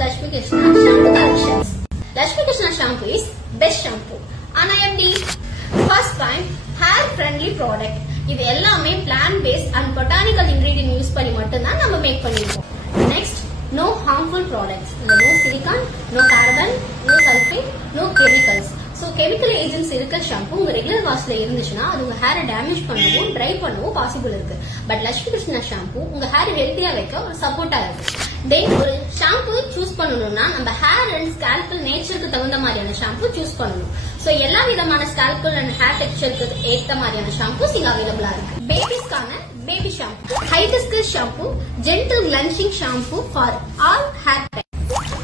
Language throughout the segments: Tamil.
Lakshmi Krishna shampoo collections. Lakshmi Krishna shampoo is best shampoo. ஆனா எப்படி? First time hair friendly product. இது எல்லாமே plant based and botanical ingredient use பண்ணி மட்டும் தான் நம்ம மேக் பண்ணிருக்கோம். Next, no harmful products. No silicone, no carbon, no sulfate, no chemicals. So chemical agents இருக்க ஷாம்பு உங்க ரெகுலர் வாஷ்ல இருந்துச்சுன்னா அது உங்க ஹேரை டேமேஜ் பண்ணவும் ட்ரை பண்ணவும் பாசிபிள் இருக்கு. பட் லட்சுமி கிருஷ்ணா ஷாம்பு உங்க ஹேர் ஹெல்த்தியா வைக்க ஒரு சப்போர்ட்டா இருக்கு. தென் ஒரு ஷாம்பு சூஸ் பண்ணணும்னா நம்ம ஹேர் அண்ட் ஸ்கேல்பல் நேச்சருக்கு தகுந்த மாதிரியான ஷாம்பு சூஸ் பண்ணணும். சோ எல்லா விதமான ஸ்கேல்பல் அண்ட் ஹேர் டெக்ஸ்சருக்கு ஏத்த மாதிரியான ஷாம்பூஸ் இங்க அவைலபிளா இருக்கு. பேபிஸ்க்கான baby shampoo, hibiscus shampoo, gentle cleansing shampoo for all hair type,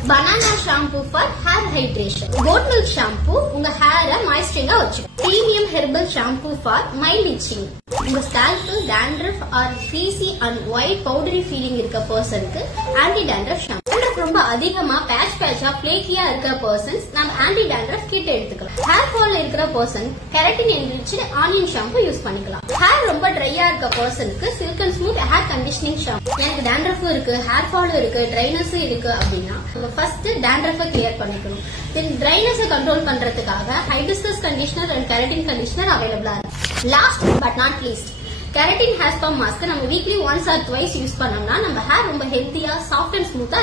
banana shampoo for hair hydration, goat milk shampoo உங்க ஹேரை மாய்ஸ்சரிங்கா வச்சுக்கும், premium herbal shampoo for mild itching. உங்க scalp dandruff or frizzy and white powdery feeling இருக்க பர்சனுக்கு anti dandruff shampoo. dandruff ரொம்ப அதிகமா பேட்சா ஃபிளேக்கியா இருக்க பர்சன்ஸ் நம்ம anti dandruff கிட் எடுத்துக்கலாம். ஹேர் ஃபால் இருக்கிற person keratin enriched onion shampoo use பண்ணிக்கலாம். ஹேர் ரொம்ப ட்ரையா இருக்க பர்சனுக்கு silk and smooth hair conditioning shampoo. எனக்கு dandruff இருக்கு, ஹேர் ஃபால் இருக்கு, ட்ரைனஸ் இருக்கு அப்படின்னா ஃபர்ஸ்ட் dandruff கிளியர் பண்ணிக்கணும். தென் ட்ரைனஸ் கண்ட்ரோல் பண்றதுக்காக hibiscus conditioner and keratin conditioner அவைலபிளா இருக்கு. Last but not least, keratin hair spa mask நம்ம weekly once or twice use பண்ணோம்னா நம்ம ஹேர் ரொம்ப ஹெல்த்தியா சாஃப்ட் அண்ட் ஸ்மூத்தா